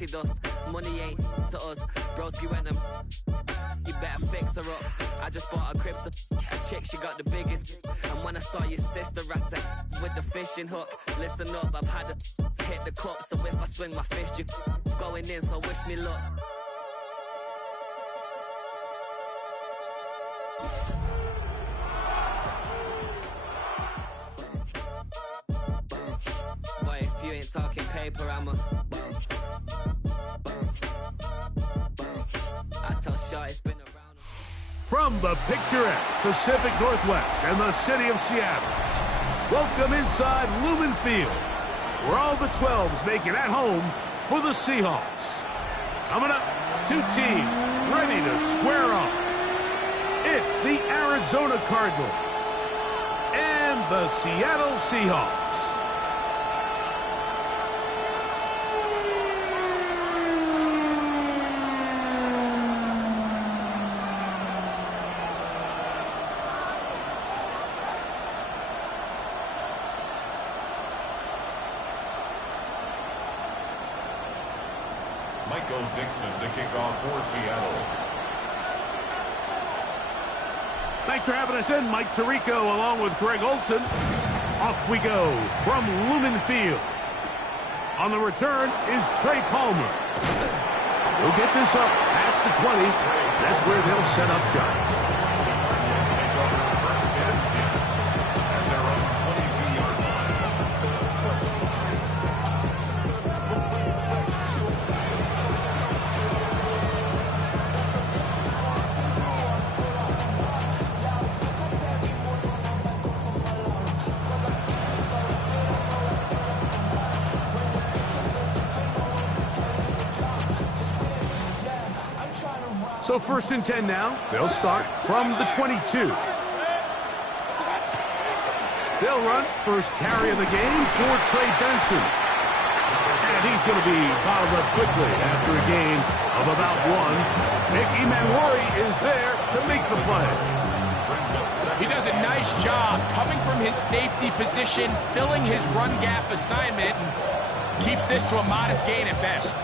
pixie dust. Money ain't to us. Broski went and you better fix her up. I just bought a crib to a chick, she got the biggest. And when I saw your sister at with the fishing hook, listen up, I've had to hit the cup. So if I swing my fist, you going in, so wish me luck. Boy, if you ain't talking paper, I'm a I tell Shaw it's been around. From the picturesque Pacific Northwest and the city of Seattle, welcome inside Lumen Field, where all the 12s make it at home for the Seahawks. Coming up, two teams ready to square off. It's the Arizona Cardinals and the Seattle Seahawks. Dixon to kick off for Seattle. Thanks for having us in, Mike Tirico, along with Greg Olson. Off we go from Lumen Field. On the return is Trey Palmer. He'll get this up past the 20. That's where they'll set up shop. Take over first and 10 at their own 22-yard line. So first and 10 now. They'll start from the 22. They'll run first carry of the game for Trey Benson. And he's going to be bottled up quickly after a gain of about one. Nick Emmanwori is there to make the play. He does a nice job coming from his safety position, filling his run gap assignment, and keeps this to a modest gain at best.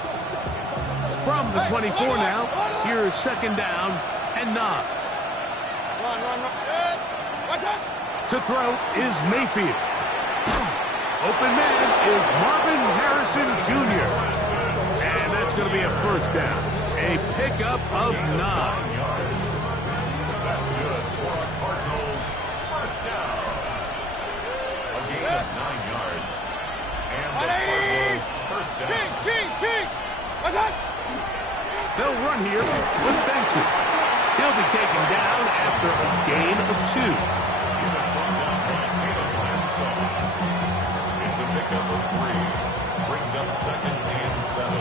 From the 24 now, here's second down and 9. To throw is Mayfield. Open man is Marvin Harrison Jr. And that's going to be a first down. A pickup of 9. That's good for the Cardinals. First down. A gain of 9 yards. And the Cardinals first down. They'll run here with Benson. He'll be taken down after a gain of 2. He was brought down by Caleb Lansall. It's a pickup of 3. Brings up second and 7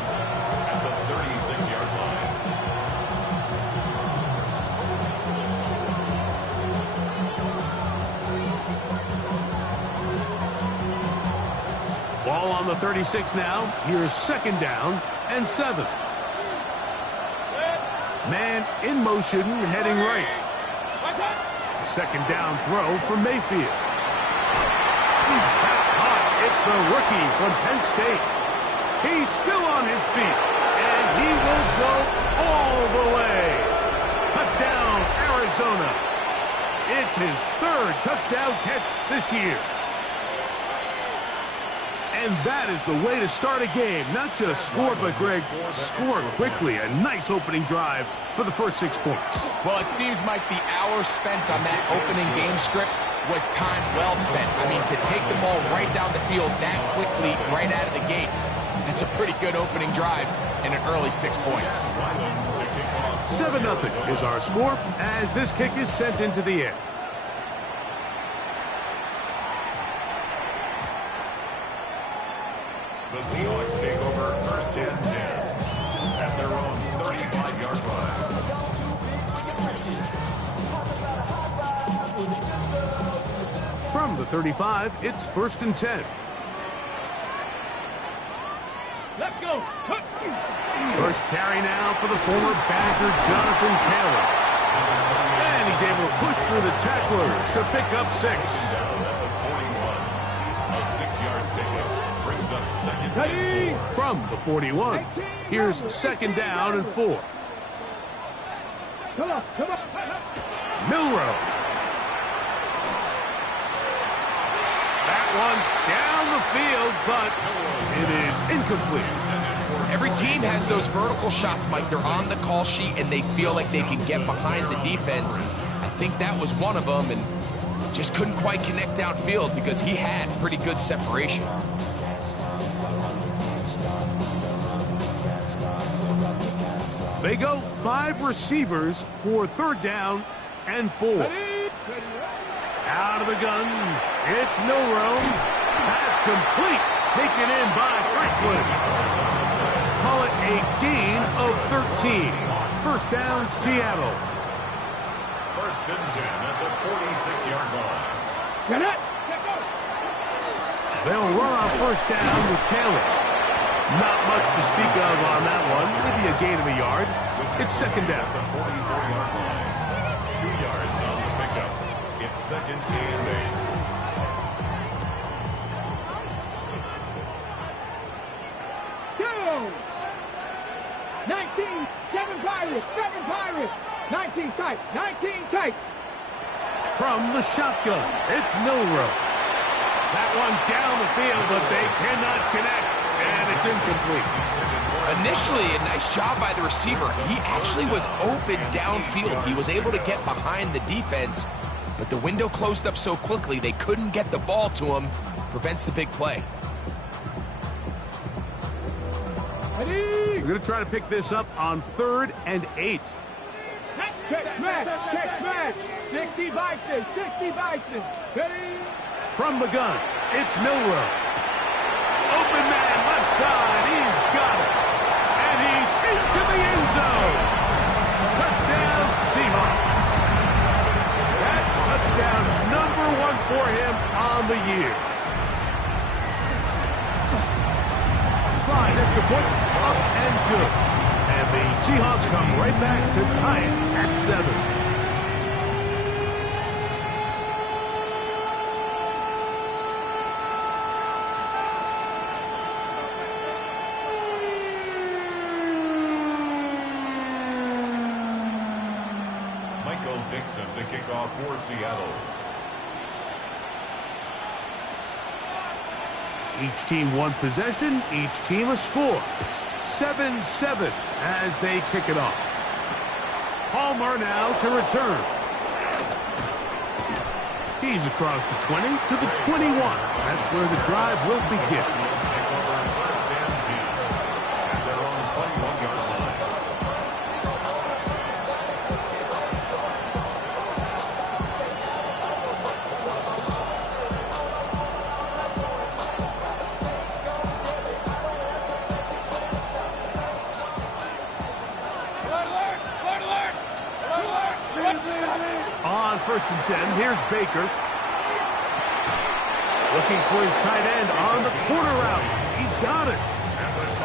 at the 36-yard line. Ball on the 36 now. Here's second down and 7. Man in motion, heading right. Second down throw for Mayfield. That's caught. It's the rookie from Penn State. He's still on his feet, and he will go all the way. Touchdown, Arizona. It's his 3rd touchdown catch this year. And that is the way to start a game. Not just score, but, Greg, score quickly. A nice opening drive for the first 6 points. Well, it seems like the hour spent on that opening game script was time well spent. I mean, to take the ball right down the field that quickly, right out of the gates, that's a pretty good opening drive and an early 6 points. 7-0 is our score as this kick is sent into the air. The Seahawks take over first and 10 at their own 35-yard line. From the 35, it's first and 10. Let's go. First carry now for the former Badger Jonathan Taylor. And he's able to push through the tacklers to pick up 6. Down at the 41. A 6-yard pickup brings up second and 4. From the 41. Here's second down and 4. Come on. Milrow. That one down the field, but it is incomplete. Every team has those vertical shots, Mike. They're on the call sheet, and they feel like they can get behind the defense. I think that was one of them, and just couldn't quite connect downfield because he had pretty good separation. They go 5 receivers for third down and 4. Out of the gun, it's Milrow. That's complete. Taken in by Franklin. Call it a gain of 13. First down, Seattle. First and 10 at the 46-yard line. They'll run on first down with Taylor. Not much to speak of on that one. Maybe a gain of a yard. It's second down. The 44-yard line. 2 yards on the pickup. It's second and 8. Go! 19, 7 Pirates, 19 tight. From the shotgun, it's Milrow. That one down the field, but they cannot connect, and it's incomplete. Initially, a nice job by the receiver. He actually was open downfield. He was able to get behind the defense, but the window closed up so quickly they couldn't get the ball to him. Prevents the big play. We're going to try to pick this up on 3rd and 8. Check smash. 60 Bison. Ready? From the gun, it's Milrow. Open man, left side, he's got it. And he's into the end zone. Touchdown, Seahawks. That's touchdown number 1 for him on the year. Slides at the point, up and good. And the Seahawks come right back to tie it at 7. Dixon to kick off for Seattle. Each team 1 possession, each team a score. 7-7 as they kick it off. Palmer now to return. He's across the 20 to the 21. That's where the drive will begin. Take over first and 10 at their own 21-yard line. On first and 10, here's Baker. Looking for his tight end on the corner route. He's got it.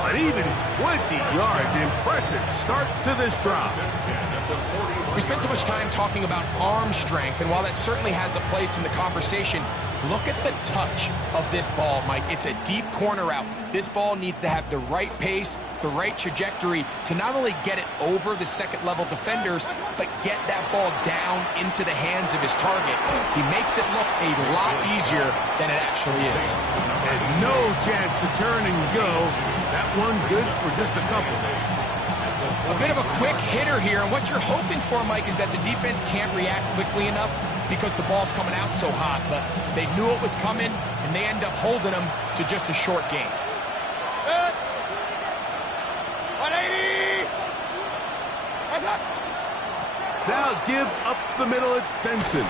An even 20 yards. Impressive start to this drive. We spent so much time talking about arm strength, and while that certainly has a place in the conversation, look at the touch of this ball, Mike. It's a deep corner route. This ball needs to have the right pace, the right trajectory to not only get it over the second-level defenders, but get that ball down into the hands of his target. He makes it look a lot easier than it actually is. And no chance to turn and go. That one good for just a couple. A bit of a quick hitter here, and what you're hoping for, Mike, is that the defense can't react quickly enough because the ball's coming out so hot, but they knew it was coming, and they end up holding them to just a short gain. 180! Now give up the middle, it's Benson.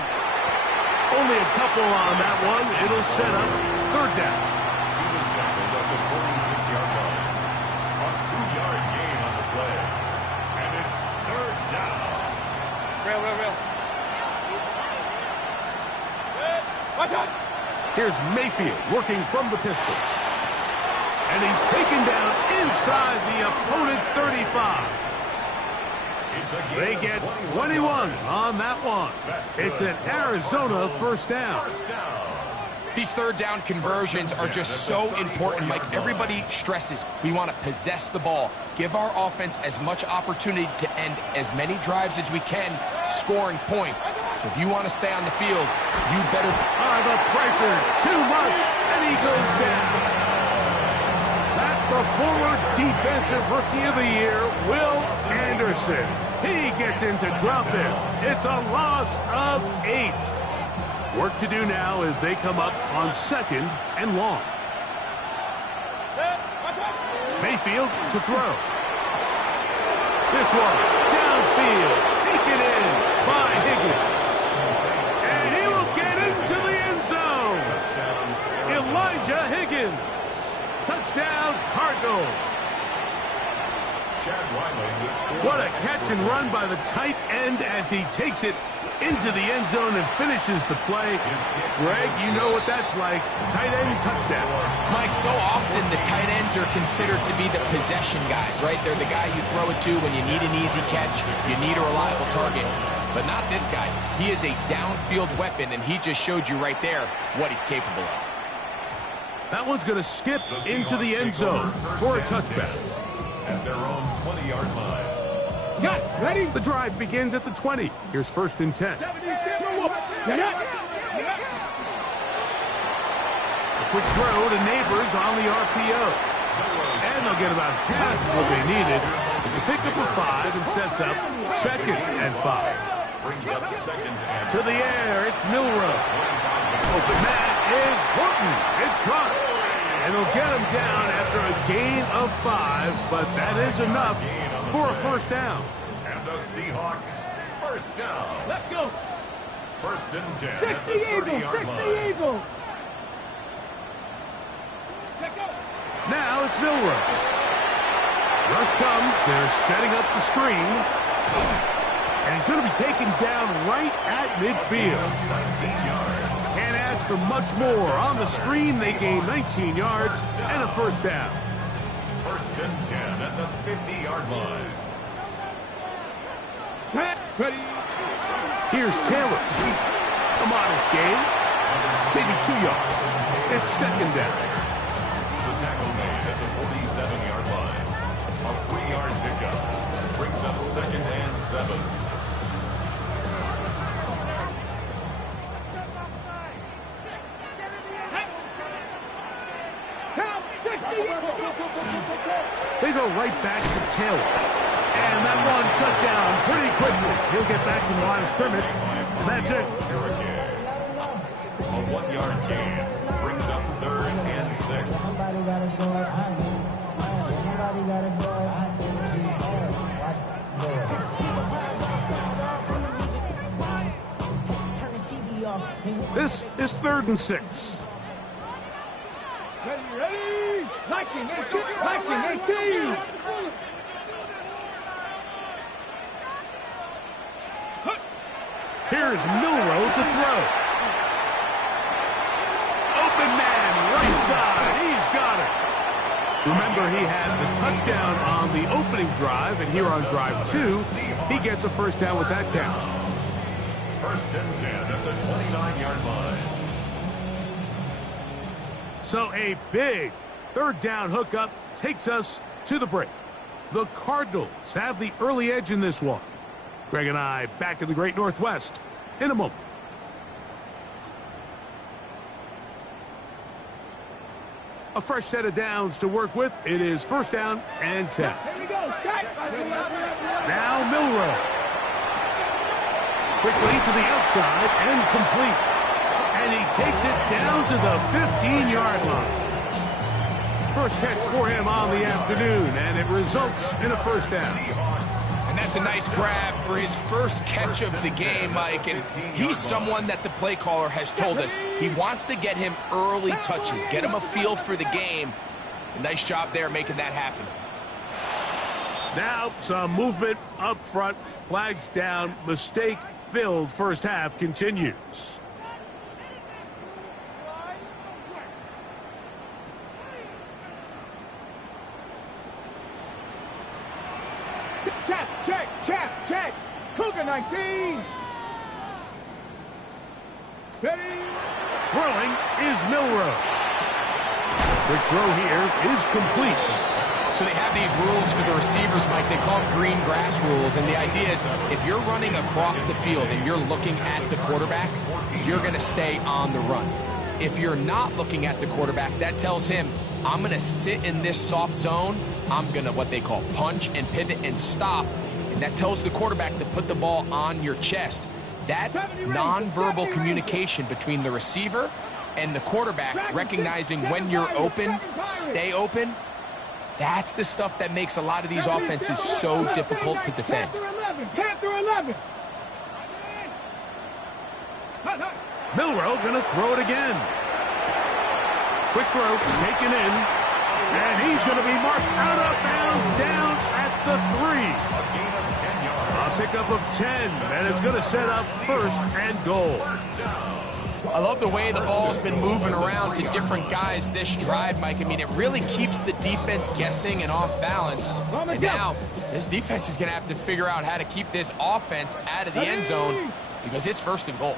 Only a couple on that one. It'll set up third down. He was tackled at the 46-yard line. A 2-yard gain on the play. And it's third down. Real. Watch out! Here's Mayfield working from the pistol. And he's taken down inside the opponent's 35. They get 21 on that one. It's an Arizona first down. These third down conversions are just so important, Mike. Everybody stresses we want to possess the ball, give our offense as much opportunity to end as many drives as we can, scoring points. So if you want to stay on the field, you better... The pressure, too much, and he goes down. The former Defensive Rookie of the Year, Will Anderson. He gets into drop in. It's a loss of 8. Work to do now as they come up on 2nd and long. Mayfield to throw. This one, downfield, taken in by Higgins. And he will get into the end zone. Elijah Higgins. Touchdown, Cardinals. What a catch and run by the tight end as he takes it into the end zone and finishes the play. Greg, you know what that's like. Tight end touchdown. Mike, so often the tight ends are considered to be the possession guys, right? They're the guy you throw it to when you need an easy catch, you need a reliable target. But not this guy. He is a downfield weapon, and he just showed you right there what he's capable of. That one's going to skip into the end zone for a touchback. At their own 20-yard line. Got ready? The drive begins at the 20. Here's 1st and 10. A quick throw to Neighbors on the RPO. And they'll get about half what they needed. It's a pickup of 5 and sets up 2nd and 5. Brings up 2nd and... To the air, it's Milrow. Open man is Horton. It's caught. And they'll get him down after a gain of 5, but that is enough for a 1st down. And the Seahawks, 1st down. Let's go. 1st and 10 Fix at the the eagle. 30-yard Fix line. the eagle. Let's go. Now it's Milrow. Rush comes. They're setting up the screen. And he's going to be taken down right at midfield. 19 yards. Can't ask for much more. On the screen, they gain 19 yards and a 1st down. 1st and 10 at the 50-yard line. Ready. Here's Taylor. A modest gain. Maybe 2 yards. It's 2nd down. The tackle made at the 47-yard line. A 3-yard pickup. Brings up 2nd and 7. They go right back to Taylor. And that one shut down pretty quickly. He'll get back to the line of scrimmage. And that's it. A 1-yard gain. Brings up 3rd and 6. This is 3rd and 6. Ready. Liking 18. Here's Milrow to throw. Open man, right side. He's got it. Remember, he had the touchdown on the opening drive, and here on drive 2, he gets a 1st down with that catch. 1st and 10 at the 29-yard line. So a big 3rd down hookup takes us to the break. The Cardinals have the early edge in this one. Greg and I back in the Great Northwest in a moment. A fresh set of downs to work with. It is 1st down and 10. Here we go. Now Milrow. Quickly to the outside and complete. And he takes it down to the 15-yard line. First catch for him on the afternoon, and it results in a 1st down. And that's a nice grab for his first catch of the game, Mike. And he's someone that the play caller has told us he wants to get him early touches, get him a feel for the game. A nice job there making that happen. Now some movement up front, flags down, mistake-filled first half continues. Check. Cougar 19. Ready. Throwing is Milroe. Quick throw here is complete. So they have these rules for the receivers, Mike. They call them green grass rules. And the idea is if you're running across the field and you're looking at the quarterback, you're going to stay on the run. If you're not looking at the quarterback, that tells him, I'm going to sit in this soft zone. I'm going to what they call punch and pivot and stop. And that tells the quarterback to put the ball on your chest. That nonverbal communication between the receiver and the quarterback, recognizing when you're open, stay open, that's the stuff that makes a lot of these offenses so difficult to defend. Panther 11. Milroe gonna throw it again. Quick throw, taken in, and he's gonna be marked out of bounds down at the 3. A pickup of 10, and it's gonna set up 1st and goal. I love the way the ball's been moving around to different guys this drive, Mike. I mean, it really keeps the defense guessing and off balance. And now, this defense is going to have to figure out how to keep this offense out of the end zone because it's 1st and goal.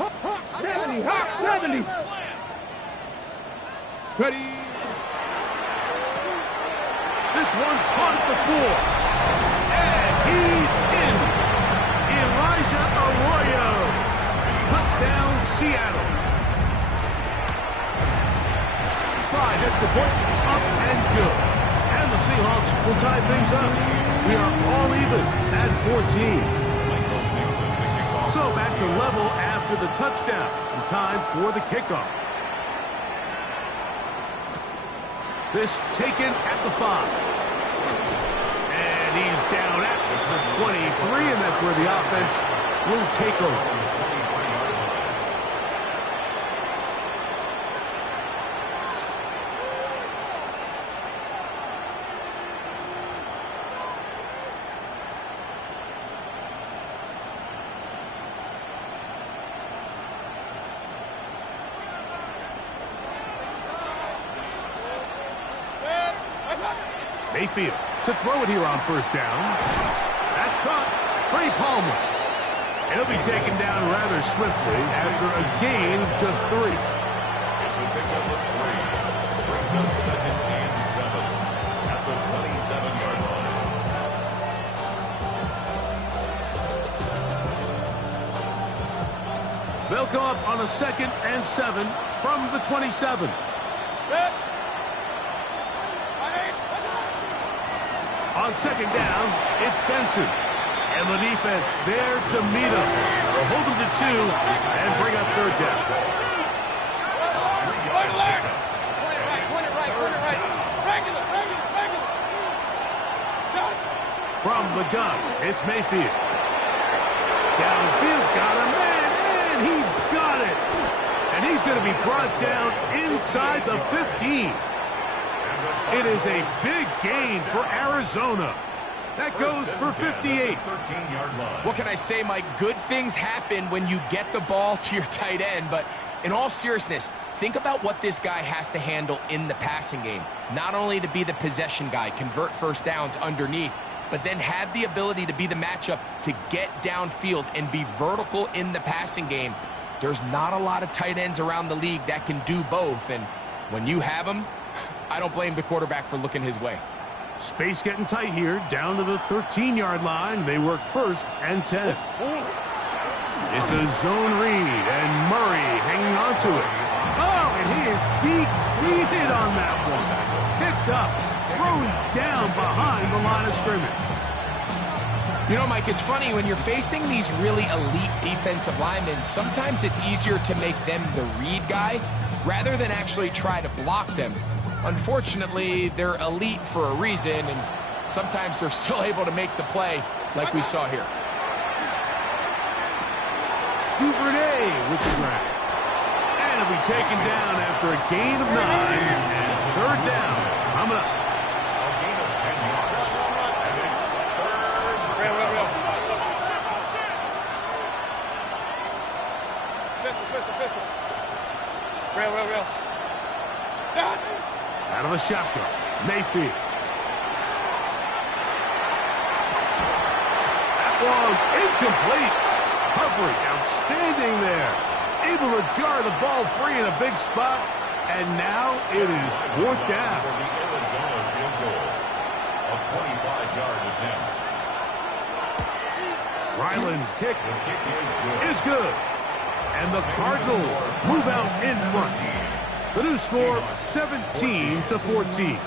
70, 70. Ready. This one caught at the 4. And he's in. Elijah Arroyo. Touchdown, Seattle. Slide gets the point up and good. And the Seahawks will tie things up. We are all even at 14. So back to level after the touchdown. And time for the kickoff. This taken at the 5. And he's down at the 23, and that's where the offense will take over. Mayfield to throw it here on 1st down. That's caught. Trey Palmer. He'll be taken down rather swiftly after a gain of just 3. It's a pickup of 3. Brings up 2nd and 7 at the 27-yard line. They'll come up on a 2nd and 7 from the 27. On 2nd down, it's Benson. And the defense there to meet him. They'll hold him to 2 and bring up 3rd down. From the gun, it's Mayfield. Downfield, got him, and he's got it. And he's going to be brought down inside the 15. It is a big gain for Arizona. That goes for 58. What can I say, Mike? Good things happen when you get the ball to your tight end, but in all seriousness, think about what this guy has to handle in the passing game. Not only to be the possession guy, convert 1st downs underneath, but then have the ability to be the matchup to get downfield and be vertical in the passing game. There's not a lot of tight ends around the league that can do both, and when you have them, I don't blame the quarterback for looking his way. Space getting tight here, down to the 13-yard line. They work 1st and 10. It's a zone read, and Murray hanging on to it. Oh, and he is depleted on that one. Picked up, thrown down behind the line of scrimmage. You know, Mike, it's funny, when you're facing these really elite defensive linemen, sometimes it's easier to make them the read guy rather than actually try to block them. Unfortunately, they're elite for a reason, and sometimes they're still able to make the play like we saw here. Duvernay with the grab. And it'll be taken down after a gain of 9. And 3rd down. Coming up. A gain of 10 yards. And it's 3rd. Real. Out of the shotgun. Mayfield. That one incomplete. Coverage outstanding there. able to jar the ball free in a big spot, and now it is fourth down. For the Arizona field goal, a 25-yard attempt. Ryland's kick The kick is good. is good. And the Cardinals move out in front. The new score, 17-14.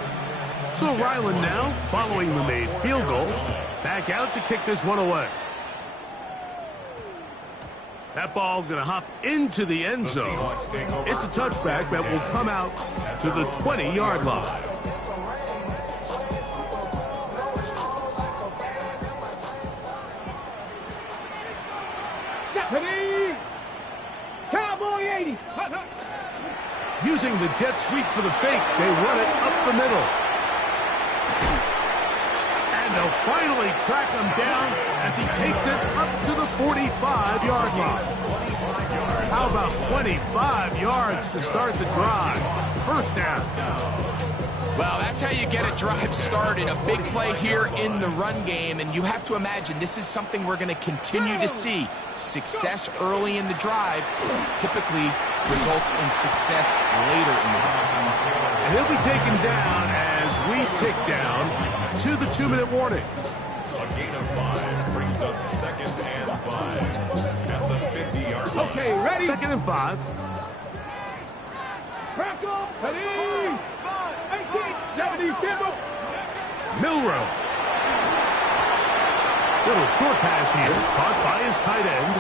So Ryland now, following the made field goal, back out to kick this one away. That ball going to hop into the end zone. It's a touchback that will come out to the 20-yard line. Cowboy 80. Using the jet sweep for the fake, they run it up the middle. And they'll finally track him down as he takes it up to the 45-yard line. How about 25 yards to start the drive? First down. Well, that's how you get a drive started. A big play here in the run game, and you have to imagine this is something we're going to continue to see. Success early in the drive typically results in success later in the drive. And he'll be taken down as we tick down to the 2-minute warning. A gain of 5 brings up 2nd and 5 at the 50-yard line. Okay, ready? 2nd and 5. Crack up. Ready? 18, 70, stand up. Milrow. Little short pass here, caught by his tight end.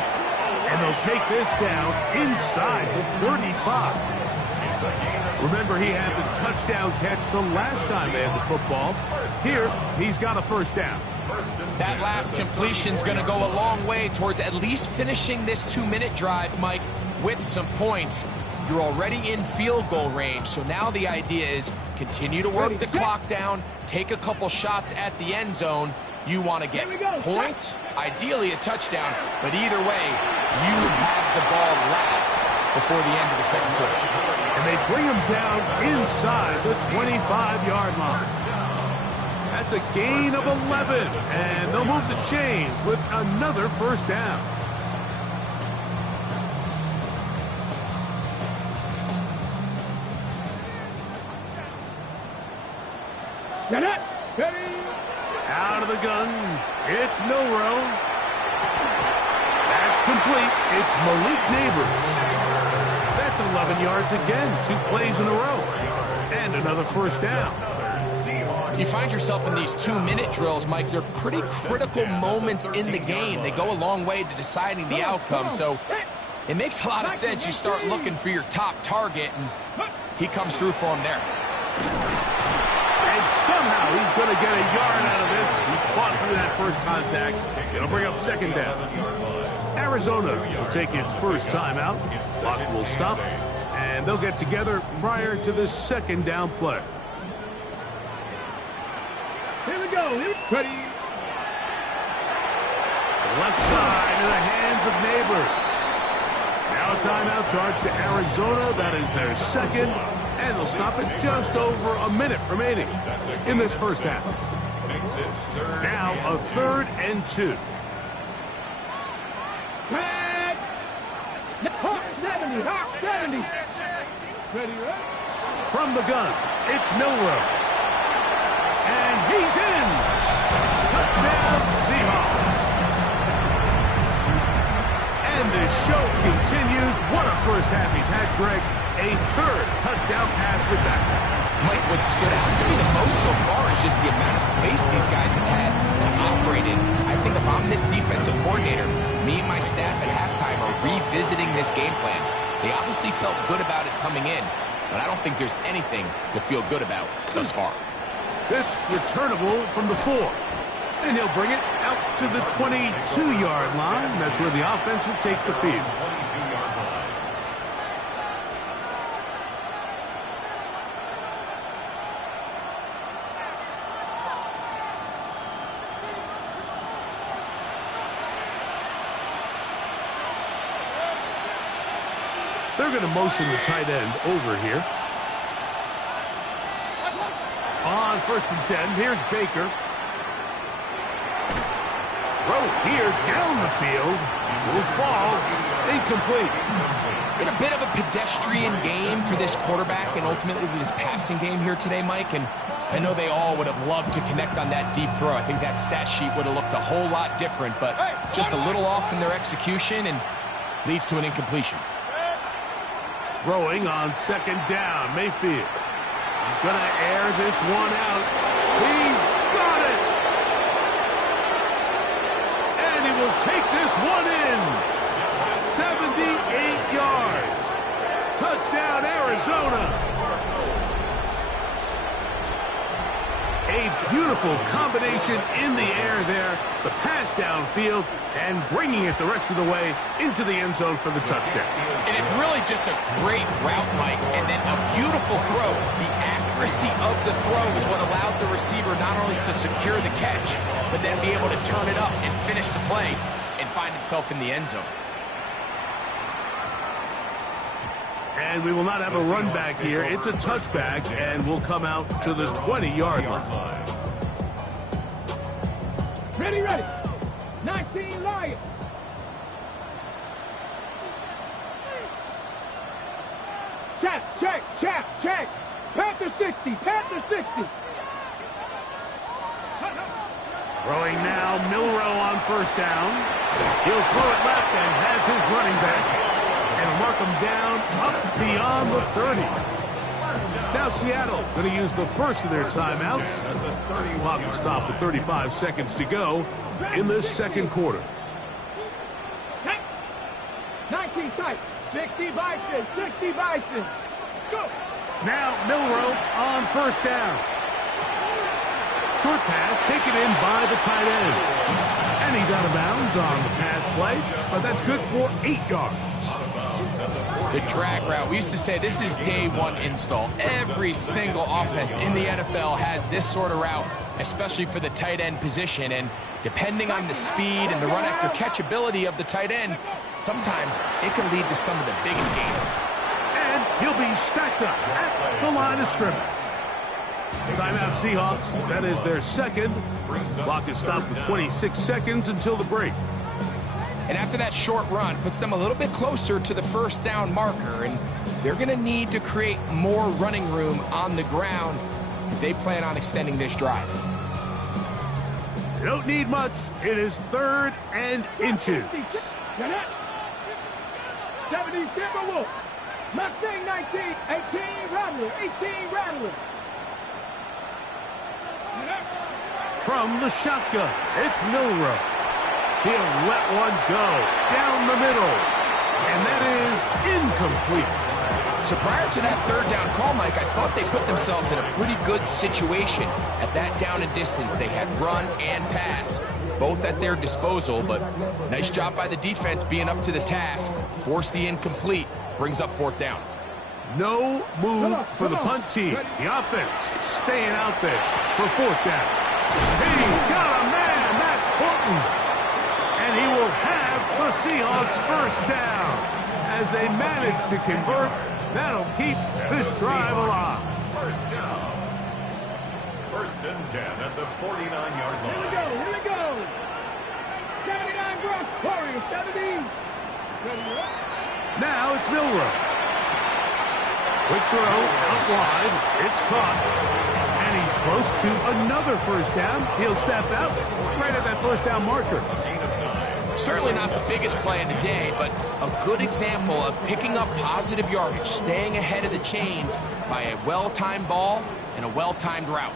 And they'll take this down inside the 35. Remember, he had the touchdown catch the last time they had the football. Here, he's got a first down. That last completion's going to go a long way towards at least finishing this 2-minute drive, Mike, with some points. You're already in field goal range, so now the idea is continue to work the clock down, take a couple shots at the end zone. You want to get points, ideally a touchdown, but either way, you have the ball last before the end of the second quarter. And they bring him down inside the 25-yard line. That's a gain of 11, and they'll move the chains with another first down. Get it. Steady. Out of the gun, it's Milrow. That's complete. It's Malik Neighbors. That's 11 yards again, 2 plays in a row. And another first down. You find yourself in these 2-minute drills, Mike. They're pretty critical moments in the game. They go a long way to deciding the outcome, so it makes a lot of sense. You start looking for your top target, and he comes through for him there. And somehow he's going to get a yard out of this. He fought through that first contact. It'll bring up second down. Arizona will take its first timeout. Clock will stop, and they'll get together prior to the second down play. Here we go. Ready. Left side in the hands of Neighbors. Now a timeout charge to Arizona. That is their second. And they'll stop it just over a minute remaining in this first half. Now a 3rd and 2. Back. Hawk 70. Hawk 70. Ready, right? From the gun, it's Milrow. And he's in. Touchdown Seahawks. And the show continues. What a first half he's had, Greg. A 3rd touchdown pass with that. Mike, what stood out to me the most so far is just the amount of space these guys have had to operate in. I think if I'm this defensive coordinator, me and my staff at halftime are revisiting this game plan. They obviously felt good about it coming in, but I don't think there's anything to feel good about thus far. This returnable from the 4. And he'll bring it out to the 22-yard line. That's where the offense will take the field. 22-yard line. They're going to motion the tight end over here. On 1st and 10, here's Baker. Throw here down the field. Will fall. Incomplete. It's been a bit of a pedestrian game for this quarterback and ultimately this passing game here today, Mike. And I know they all would have loved to connect on that deep throw. I think that stat sheet would have looked a whole lot different, but just a little off in their execution and leads to an incompletion. Throwing on second down, Mayfield. He's going to air this one out. He's got it! And he will take this one in. 78 yards. Touchdown, Arizona. A beautiful combination in the air there. The pass downfield and bringing it the rest of the way into the end zone for the touchdown. And it's really just a great route, Mike, and then a beautiful throw. The accuracy of the throw is what allowed the receiver not only to secure the catch, but then be able to turn it up and finish the play and find himself in the end zone. And we will not have a run back here. It's a touchback, and we'll come out to the 20-yard line. Ready, ready. 19 Lions. Check. Panther 60, Panther 60. Throwing now, Milroe on first down. He'll throw it left and has his running back. And mark him down up beyond the 30. Now Seattle going to use the first of their timeouts. Clock will stop with 35 seconds to go in this second quarter. 19 tight. 60 Bison. Go. Now Milroe on first down. Short pass taken in by the tight end. And he's out of bounds on the pass play, but that's good for 8 yards. The drag route. We used to say this is day one install. Every single offense in the NFL has this sort of route, especially for the tight end position. And depending on the speed and the run after catch ability of the tight end, sometimes it can lead to some of the biggest gains. And he'll be stacked up at the line of scrimmage. Timeout Seahawks. That is their second. Clock is stopped with 26 seconds until the break. And after that short run, puts them a little bit closer to the first down marker. And they're going to need to create more running room on the ground if they plan on extending this drive. They don't need much. It is 3rd and inches. 70 Timberwolves. Mustang 19. 18 Rattler. 18 Rattler. From the shotgun, it's Milroe. He'll let one go down the middle. And that is incomplete. So prior to that third down call, Mike, I thought they put themselves in a pretty good situation at that down and distance. They had run and pass, both at their disposal, but nice job by the defense being up to the task. Forced the incomplete, brings up 4th down. No move for the punt team. The offense staying out there for 4th down. He's got a man. That's Horton. And he will have the Seahawks first down. As they manage to convert, that'll keep this drive alive. First down. 1st and 10 at the 49-yard line. Here we go. 79 Brock Warriors. 70. Now it's Milroe. Quick throw, out wide, it's caught, and he's close to another first down. He'll step out right at that first down marker. Certainly not the biggest play of the day, but a good example of picking up positive yardage, staying ahead of the chains by a well-timed ball and a well-timed route.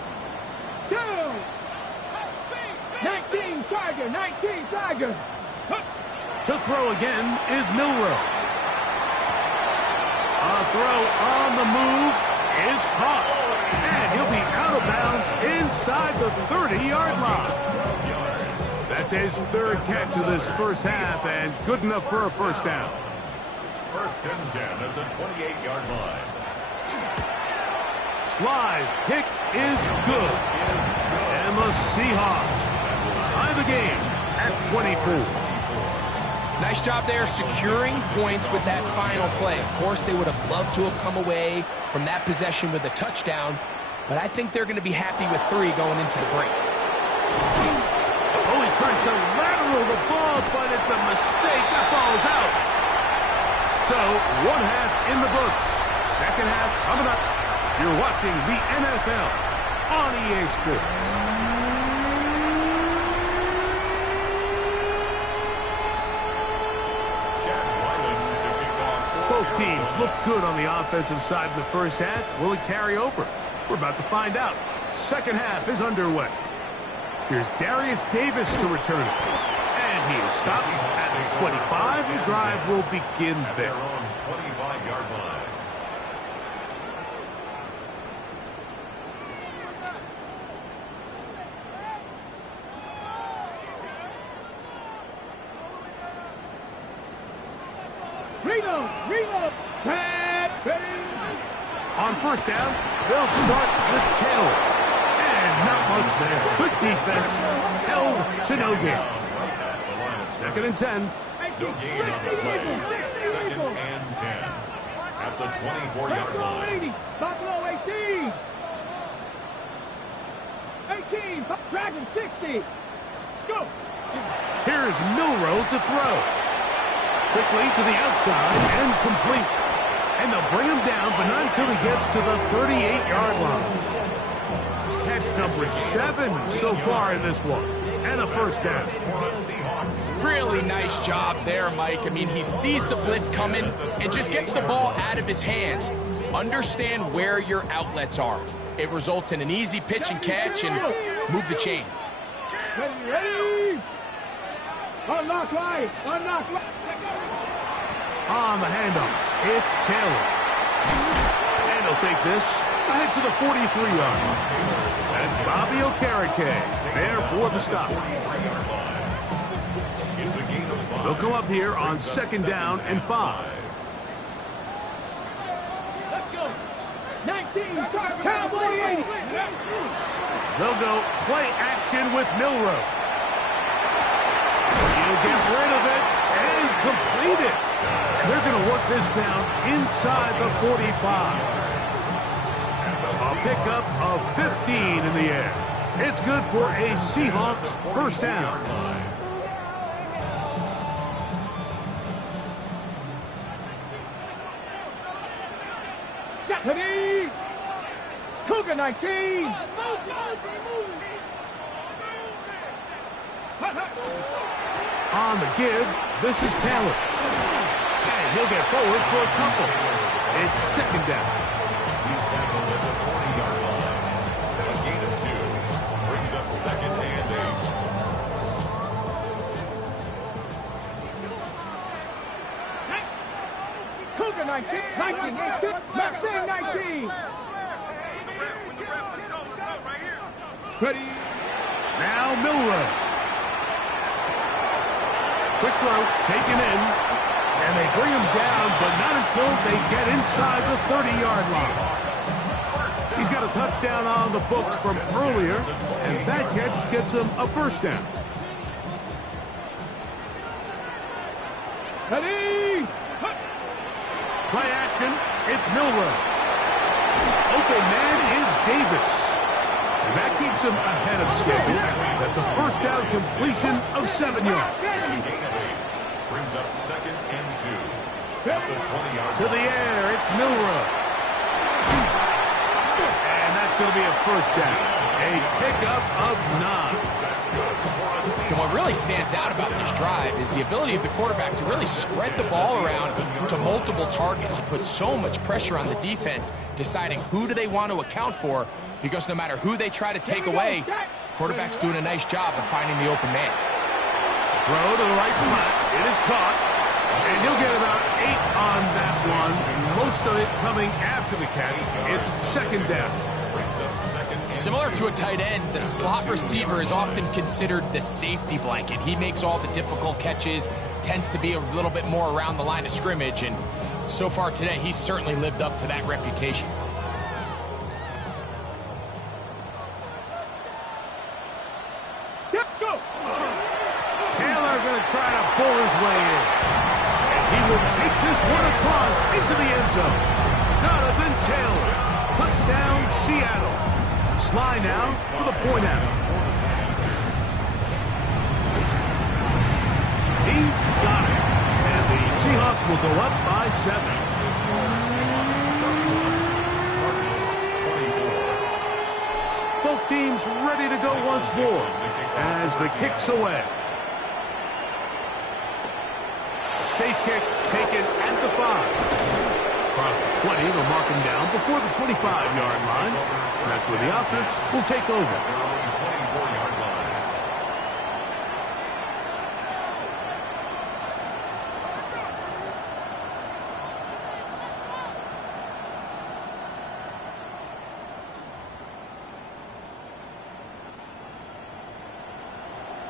19 Tiger. To throw again is Milroe. A throw on the move is caught. And he'll be out of bounds inside the 30-yard line. That's his 3rd catch of this first half and good enough for a first down. 1st and 10 at the 28-yard line. Sly's kick is good. And the Seahawks tie the game at 24. Nice job there securing points with that final play. Of course, they would have loved to have come away from that possession with a touchdown, but I think they're going to be happy with 3 going into the break. Only tries to lateral a mistake. That ball's out. So, one half in the books. Second half coming up. You're watching the NFL on EA Sports. Both teams look good on the offensive side in the first half. Will it carry over? We're about to find out. Second half is underway. Here's Darius Davis to return it. And he is stopped at the 25. The drive will begin there. On 25-yard line. On first down, they'll start with Taylor. And not much there. Good defense. Held to no gain. Second and 10. No gain on the play. Second and 10. At the 24-yard line. Buffalo 18. 18. Dragon 60. Go. Here's Milroe to throw. Quickly to the outside and complete. And they'll bring him down, but not until he gets to the 38-yard line. Catch number 7 so far in this one. And a first down. Really nice job there, Mike. I mean, he sees the blitz coming and just gets the ball out of his hands. Understand where your outlets are. It results in an easy pitch and catch and move the chains. Ready. Unlock right. Unlock right. On the handoff, it's Taylor. And he'll take this ahead to the 43-yard line. That's Bobby Okereke there for the stop. They'll come up here on second down and 5. Let's go. 19. Cowboy 80. They'll go play action with Milroe. He'll get rid of it and complete it. They're going to work this down inside the 45. A pickup of 15 in the air. It's good for a Seahawks first down. Deputy. Cougar 19. On the give, this is Taylor. And he'll get forward for a couple. It's second down. He's tackled at the 40-yard line. A gain of 2. Brings up second and 8. Cougar 19. 19. 19. Ready. Now Milroe. Quick throw, taken in, and they bring him down, but not until they get inside the 30-yard line. He's got a touchdown on the books from earlier, and that catch gets him a first down. Ready. Play action, it's Milroe. Open man is Davis. And that keeps him ahead of schedule. That's a first down completion of 7 yards. Brings up second and 2. At the 20-yard To the air, it's Milroe. And that's going to be a first down. A pickup of 9. That's good. And what really stands out about this drive is the ability of the quarterback to really spread the ball around to multiple targets and put so much pressure on the defense, deciding who do they want to account for, because no matter who they try to take away, quarterback's doing a nice job of finding the open man. Throw to the right flat. It is caught. And he'll get about 8 on that one. Most of it coming after the catch. It's second down. Similar to a tight end, the slot receiver is often considered the safety blanket. He makes all the difficult catches, tends to be a little bit more around the line of scrimmage, and so far today, he's certainly lived up to that reputation. Let's go. Taylor going to try to pull his way in. And he will take this one across into the end zone. Jonathan Taylor. Touchdown, Seattle. Sly now for the point after. He's Seahawks will go up by 7. Both teams ready to go once more as the kick's away. A safe kick taken at the 5. Across the 20, they'll mark him down before the 25-yard line. That's where the offense will take over.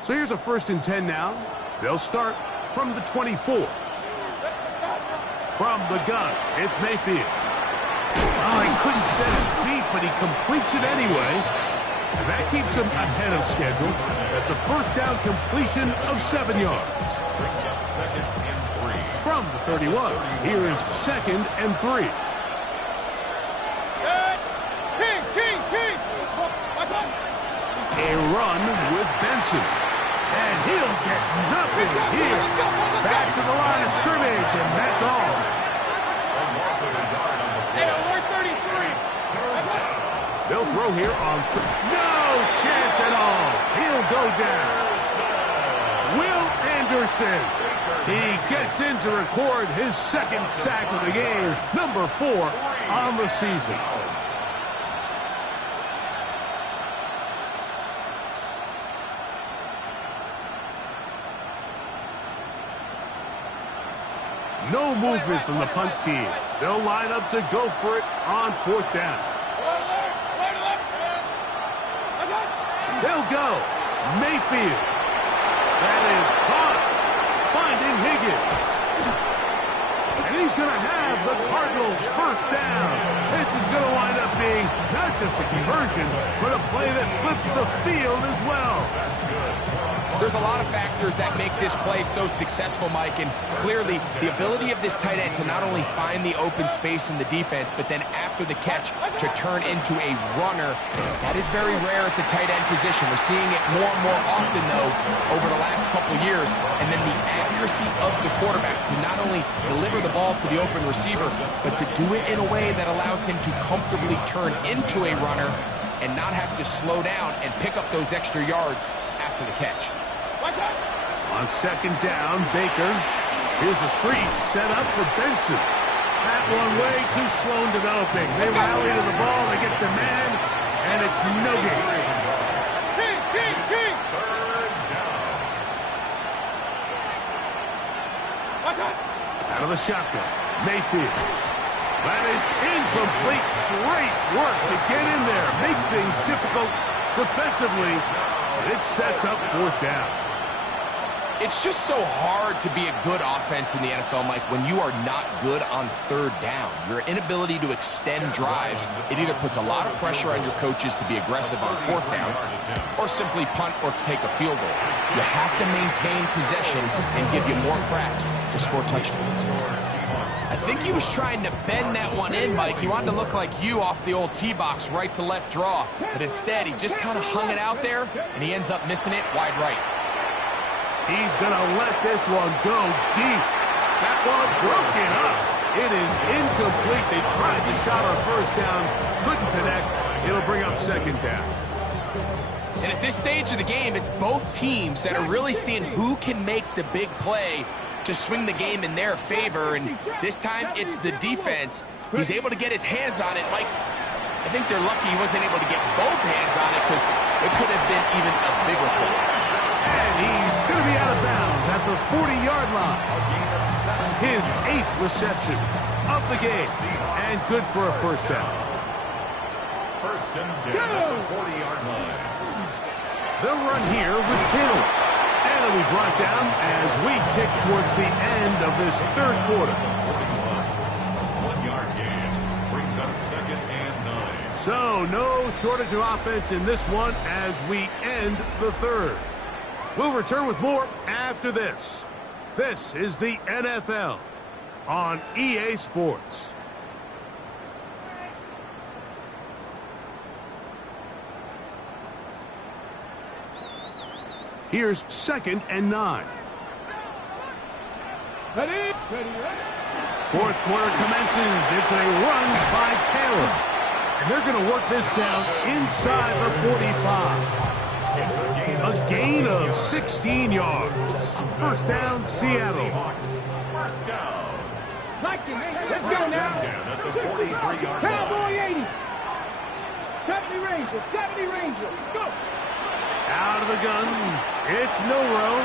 So here's a 1st and 10 now. They'll start from the 24. From the gun, it's Mayfield. Oh, he couldn't set his feet, but he completes it anyway. And that keeps him ahead of schedule. That's a 1st down completion of 7 yards. Brings up 2nd and 3. From the 31, here is 2nd and 3. A run with Benson. And he'll get nothing here. Back to the line of scrimmage, and that's all. They'll throw here on... No chance at all. He'll go down. Will Anderson. He gets in to record his 2nd sack of the game. Number 4 on the season. No movement from the punt team. They'll line up to go for it on 4th down. They'll go. Mayfield. That is caught. Finding Higgins. And he's going to have the Cardinals' 1st down. This is going to wind up being not just a conversion, but a play that flips the field as well. That's good. There's a lot of factors that make this play so successful, Mike, and clearly the ability of this tight end to not only find the open space in the defense, but then after the catch to turn into a runner. That is very rare at the tight end position. We're seeing it more and more often, though, over the last couple years. And then the accuracy of the quarterback to not only deliver the ball to the open receiver, but to do it in a way that allows him to comfortably turn into a runner and not have to slow down and pick up those extra yards after the catch. On 2nd down, Baker. Here's a screen set up for Benson. That one way too slow in developing. They rally to the ball, they get the man, and it's no gain. Out of the shotgun, Mayfield. That is incomplete. Great work to get in there. Make things difficult defensively. It sets up 4th down. It's just so hard to be a good offense in the NFL, Mike, when you are not good on 3rd down. Your inability to extend drives, it either puts a lot of pressure on your coaches to be aggressive on 4th down or simply punt or take a field goal. You have to maintain possession and give you more cracks to score touchdowns. I think he was trying to bend that one in, Mike. He wanted to look like you off the old tee box right to left draw, but instead he just kind of hung it out there, and he ends up missing it wide right. He's going to let this one go deep. That one broken up. It is incomplete. They tried the shot on 1st down. Couldn't connect. It'll bring up 2nd down. And at this stage of the game, it's both teams that are really seeing who can make the big play to swing the game in their favor. And this time, it's the defense. He's able to get his hands on it. Mike, I think they're lucky he wasn't able to get both hands on it because it could have been even a bigger play. And he's going to be out of bounds at the 40-yard line. His 8th reception of the game. And good for a 1st down. 1st and 10 at the 40-yard line. They'll run here with Hill. And it'll be brought down as we tick towards the end of this 3rd quarter. 1-yard gain. Brings up 2nd and 9. So no shortage of offense in this one as we end the 3rd. We'll return with more after this. This is the NFL on EA Sports. Here's 2nd and 9. Ready? Fourth quarter commences. It's a run by Taylor. And they're going to work this down inside the 45. A gain of 16 yards. First down, Seattle. First down. Let's go now. Cowboy 80. 70 Rangers. 70 Rangers. Let's go. Out of the gun. It's Milrow.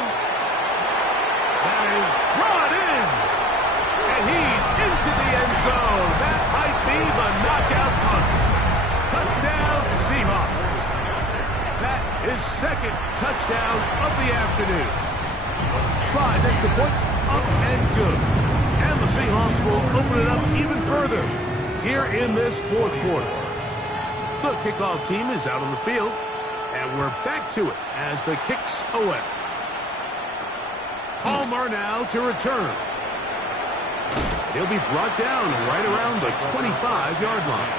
That is brought in. And he's into the end zone. That might be the knockout punch. Touchdown, Seahawks. That is second touchdown of the afternoon. Slides extra point, up and good. And the Seahawks will open it up even further here in this fourth quarter. The kickoff team is out on the field, and we're back to it as the kick's away. Palmer now to return. He'll be brought down right around the 25-yard line.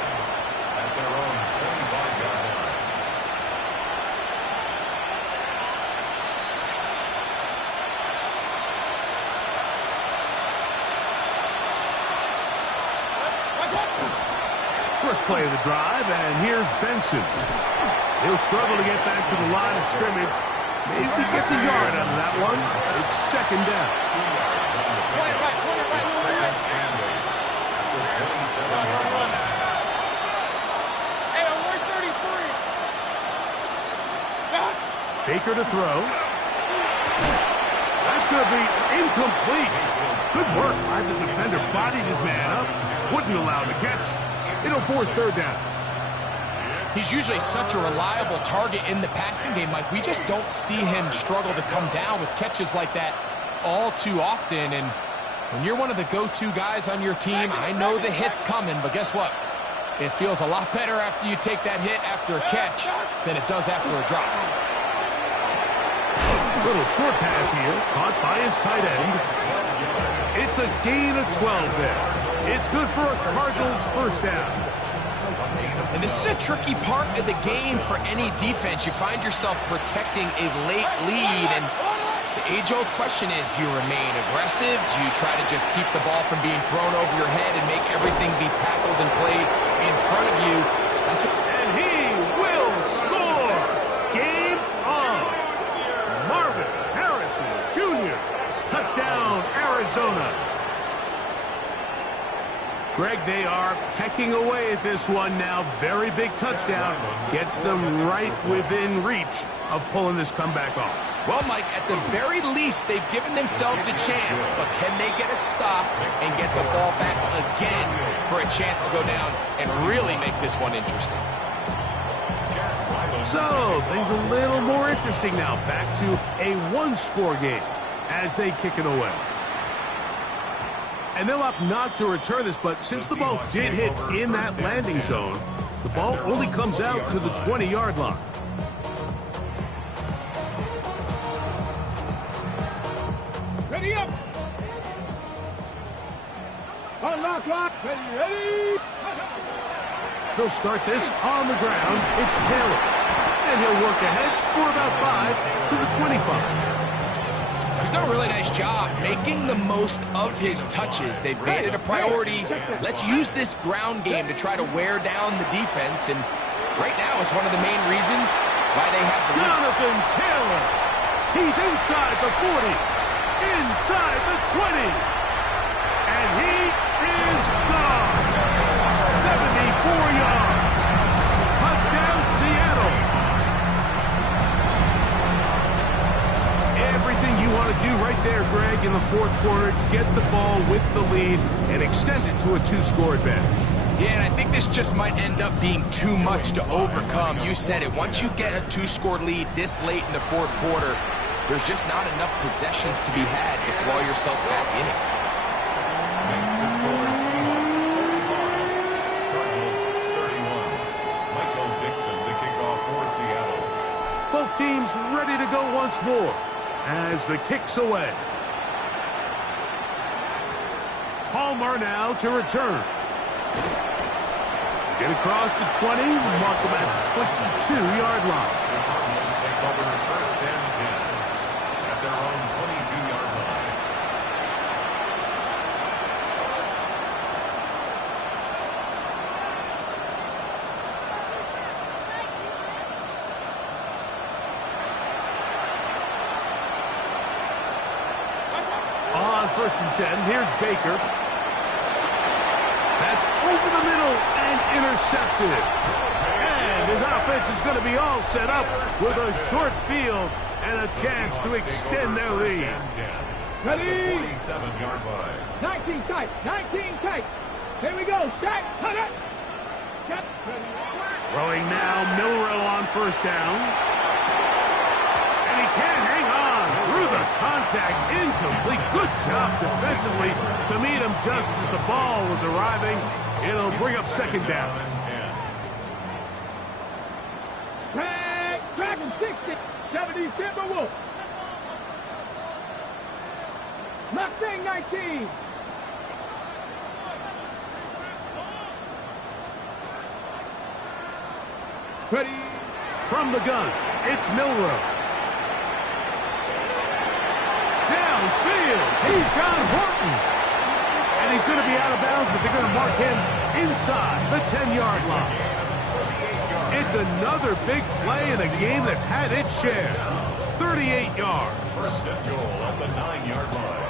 At their own 25-yard line. First play of the drive, and here's Benson. He'll struggle to get back to the line of scrimmage. Maybe he gets a yard out of that one. It's second down. 2 yards on the pickup. It's second and 8. At the 27-yard line. Hey, I'm 133. Baker to throw. That's going to be incomplete. Good work by the defender. Bodied his man up. Wouldn't allow him to catch. It'll force third down. He's usually such a reliable target in the passing game, Mike. We just don't see him struggle to come down with catches like that all too often. And when you're one of the go-to guys on your team, I know the hit's coming, but guess what? It feels a lot better after you take that hit after a catch than it does after a drop. Little short pass here, caught by his tight end. It's a gain of 12 there. It's good for a Cardinals first down. And this is a tricky part of the game for any defense. You find yourself protecting a late lead, and the age-old question is, do you remain aggressive? Do you try to just keep the ball from being thrown over your head and make everything be tackled and played in front of you? And he will score! Game on! Marvin Harrison Jr. Touchdown, Arizona. Greg, they are pecking away at this one now. Very big touchdown. Gets them right within reach of pulling this comeback off. Well, Mike, at the very least, they've given themselves a chance, but can they get a stop and get the ball back again for a chance to go down and really make this one interesting? So, things a little more interesting now. Back to a one-score game as they kick it away. And they'll opt not to return this, but since the ball did hit in that landing zone, the ball only comes out to the 20-yard line. Ready up. Unlock lock. Ready. They'll start this on the ground. It's Taylor. And he'll work ahead for about 5 to the 25. He's done a really nice job making the most of his touches. They've made it a priority. Let's use this ground game to try to wear down the defense. And right now is one of the main reasons why they have the lead. Jonathan Taylor. He's inside the 40. Inside the 20. And he is gone. 74 yards. Touchdown, Seattle. Everything you want to do right there, Greg, in the fourth quarter, get the ball with the lead and extend it to a 2-score advantage. Yeah, and I think this just might end up being too much to overcome. You said it. Once you get a 2-score lead this late in the fourth quarter, there's just not enough possessions to be had to claw yourself back in it. Makes the score Seahawks 45, Cardinals 31. Michael Dixon, the kickoff for Seattle. Both teams ready to go once more as the kick's away. Palmer now to return. Get across the 20, mark them at the 22-yard line. The Cardinals take over first and 10 at their own 22-yard line. first and 10. Here's Baker. That's over the middle and intercepted. And his offense is going to be all set up with a short field and a chance to extend their lead. Ready? 47-yard line. 19 tight. 19 tight. Here we go. Shot. Cut it. Throwing now, Milrow on first down. And he can't hang on through the contact. Incomplete. Good job defensively to meet him just as the ball was arriving. It'll bring up second down. Dragon 60. 70 Timberwolves. Mustang 19. Ready? From the gun, it's Milrow. Downfield, he's got Horton. And he's going to be out of bounds, but they're going to mark him inside the 10-yard line. It's another big play in a game that's had its share. 38 yards. First and goal at the 9-yard line.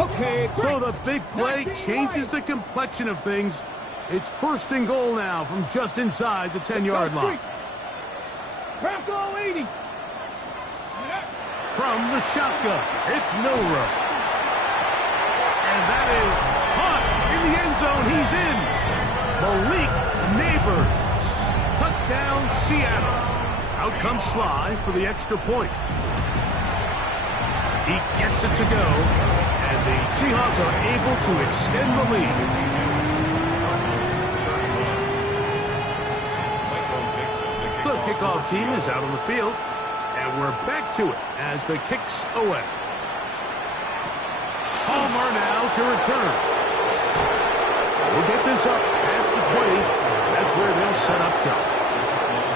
Okay. So the big play changes the complexion of things. It's first and goal now from just inside the 10-yard line. Bronco 80. From the shotgun, it's Milrow. And that is caught in the end zone. He's in. Malik Neighbors. Touchdown, Seattle. Out comes Sly for the extra point. He gets it to go, and the Seahawks are able to extend the lead. The kickoff team is out on the field, and we're back to it as the kick's away. Palmer now to return. We'll get this up past the 20. That's where they'll set up shop.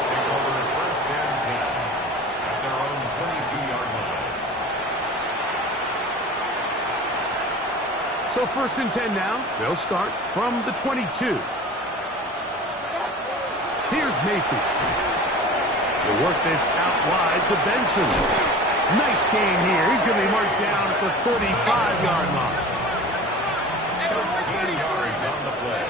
Take over first and 10 at their own 22-yard line. So first and 10 now. They'll start from the 22. Here's Mayfield. He'll work this out wide to Benson. Nice game here. He's going to be marked down at the 35-yard line. 13 yards on the play.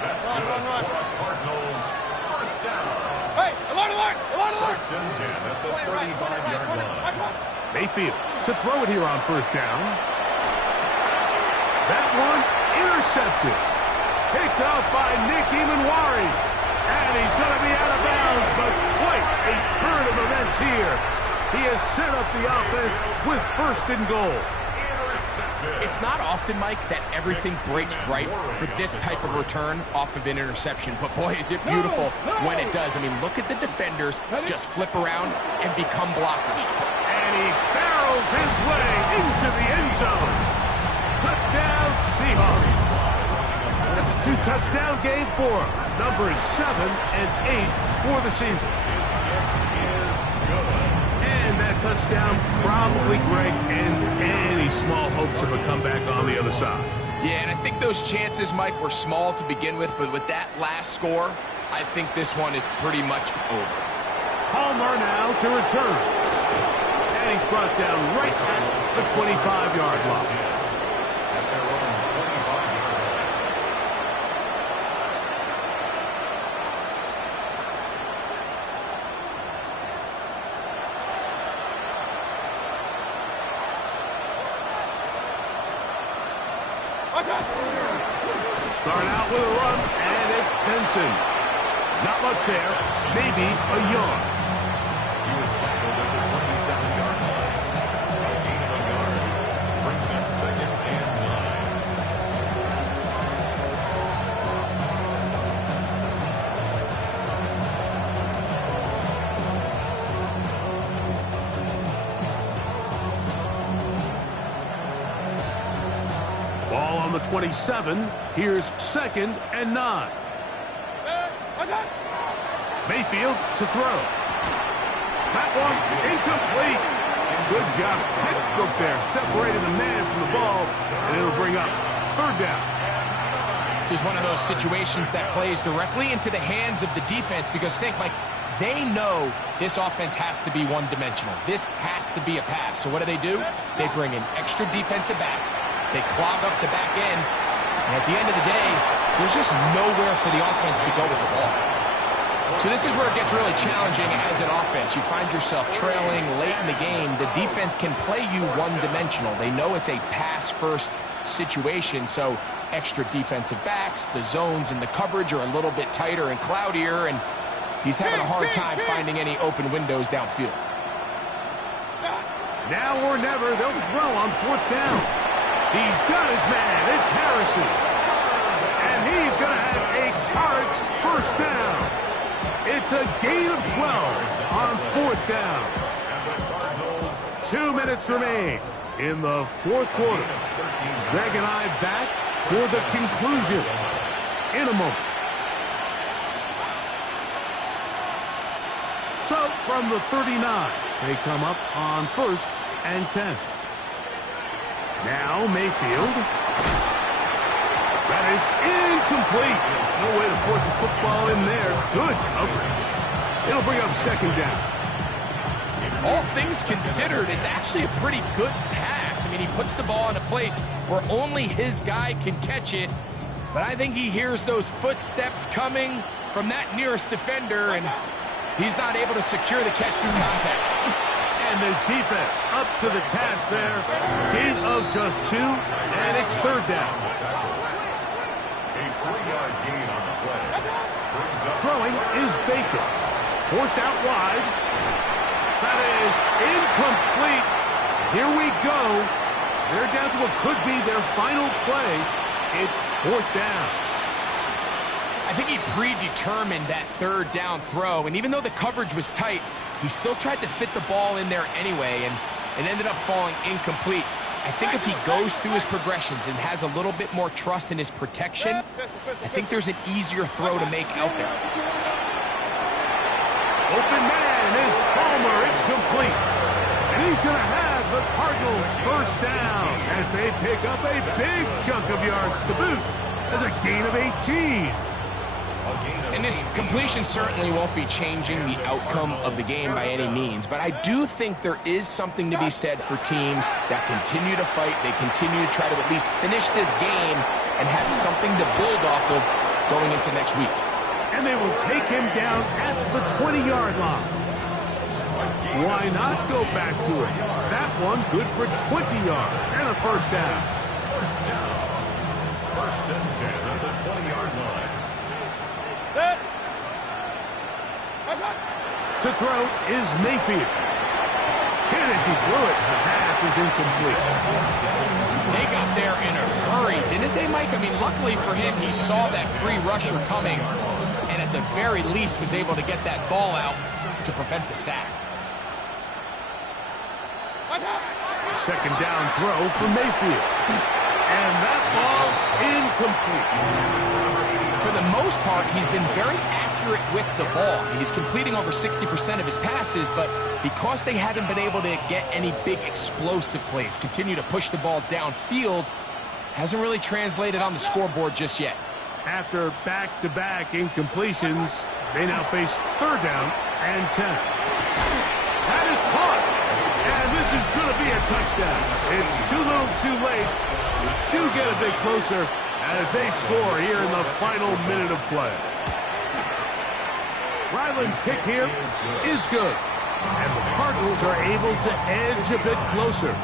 That's good for the Cardinals. First down. Hey, alert! First and 10 at the 35-yard line. Mayfield to throw it here on first down. That one intercepted. Picked off by Nick Emanwari. And he's going to be out of bounds, but quite a turn of events here. He has set up the offense with first and goal. It's not often, Mike, that everything breaks right for this type of return off of an interception. But, boy, is it beautiful when it does. I mean, look at the defenders just flip around and become blockers. And he barrels his way into the end zone. Touchdown, Seahawks. That's a two-touchdown game for him. Numbers 7 and 8 for the season. And that touchdown probably, Greg, ends any small hopes of a comeback on the other side. Yeah, and I think those chances, Mike, were small to begin with, but with that last score, I think this one is pretty much over. Palmer now to return. And he's brought down right at the 25-yard line. Start out with a run, and it's Benson. Not much there, maybe a yard. He was tackled at the 27-yard line. A gain of a yard brings up second and 9. Ball on the 27. Here's second and 9. Mayfield to throw. That one incomplete. Good job. Textbook there. Separating the man from the ball. And it'll bring up third down. This is one of those situations that plays directly into the hands of the defense because think, Mike, They know this offense has to be one-dimensional. This has to be a pass. So what do? They bring in extra defensive backs. They clog up the back end. And at the end of the day, there's just nowhere for the offense to go with the ball. So this is where it gets really challenging as an offense. You find yourself trailing late in the game. The defense can play you one-dimensional. They know it's a pass-first situation, so extra defensive backs, the zones and the coverage are a little bit tighter and cloudier, and he's having a hard time finding any open windows downfield. Now or never, they'll throw on 4th down. He's got his man. It's Harrison. And he's going to have a Cards first down. It's a gain of 12 on 4th down. 2 minutes remain in the 4th quarter. Greg and I back for the conclusion in a moment. So from the 39, they come up on 1st and 10. Now Mayfield. That is incomplete. No way to force the football in there. Good coverage. It'll bring up 2nd down. All things considered, it's actually a pretty good pass. I mean, he puts the ball in a place where only his guy can catch it. But I think he hears those footsteps coming from that nearest defender, and he's not able to secure the catch through contact. And this defense up to the task there. Gain of just 2, and it's 3rd down. A 3-yard gain on the play. Throwing is Baker. Forced out wide. That is incomplete. Here we go. They're down to what could be their final play. It's 4th down. I think he predetermined that 3rd down throw, and even though the coverage was tight, he still tried to fit the ball in there anyway, and it ended up falling incomplete. I think if he goes through his progressions and has a little bit more trust in his protection, I think there's an easier throw to make out there. Open man is Palmer. It's complete. And he's going to have the Cardinals first down as they pick up a big chunk of yards to boot. That's a gain of 18. And this completion certainly won't be changing the outcome of the game by any means, but I do think there is something to be said for teams that continue to fight. They continue to try to at least finish this game and have something to build off of going into next week. And they will take him down at the 20-yard line. Why not go back to it? That one good for 20 yards and a first down. First and 10 at the 20-yard line. To throw is Mayfield. And as he threw it, the pass is incomplete. They got there in a hurry, didn't they, Mike? I mean, luckily for him, he saw that free rusher coming, and at the very least was able to get that ball out to prevent the sack. 2nd down throw for Mayfield. And that ball incomplete. For the most part, he's been very accurate with the ball. And he's completing over 60% of his passes, but because they haven't been able to get any big explosive plays, continue to push the ball downfield, hasn't really translated on the scoreboard just yet. After back-to-back incompletions, they now face 3rd down and 10. That is caught. And this is going to be a touchdown. It's too little too late. Do get a bit closer as they score here in the final minute of play. Ryland's kick here is good. And the Cardinals are able to edge a bit closer.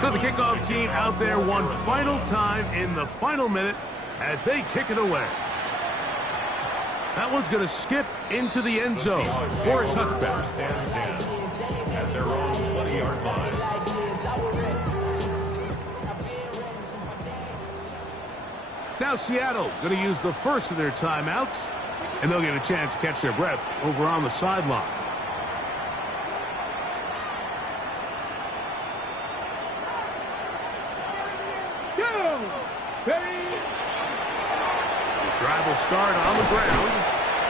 So the kickoff team out there one final time in the final minute as they kick it away. That one's going to skip into the end zone for a touchback. First and 10 at their own 20-yard line. Now Seattle going to use the first of their timeouts, and they'll get a chance to catch their breath over on the sideline. His drive will start on the ground,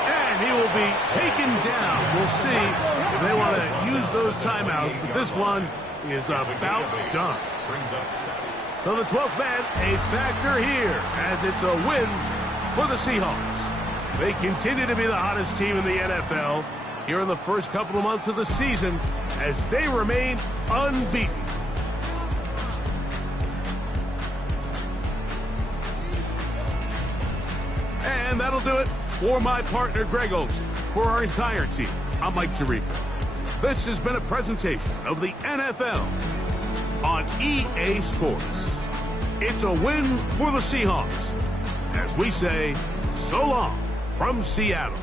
and he will be taken down. We'll see if they want to use those timeouts, but this one is about done. So the 12th man, a factor here, as it's a win for the Seahawks. They continue to be the hottest team in the NFL here in the first couple of months of the season as they remain unbeaten. And that'll do it for my partner, Greg Olsen. For our entire team, I'm Mike Tirico. This has been a presentation of the NFL on EA Sports. It's a win for the Seahawks, as we say, so long from Seattle.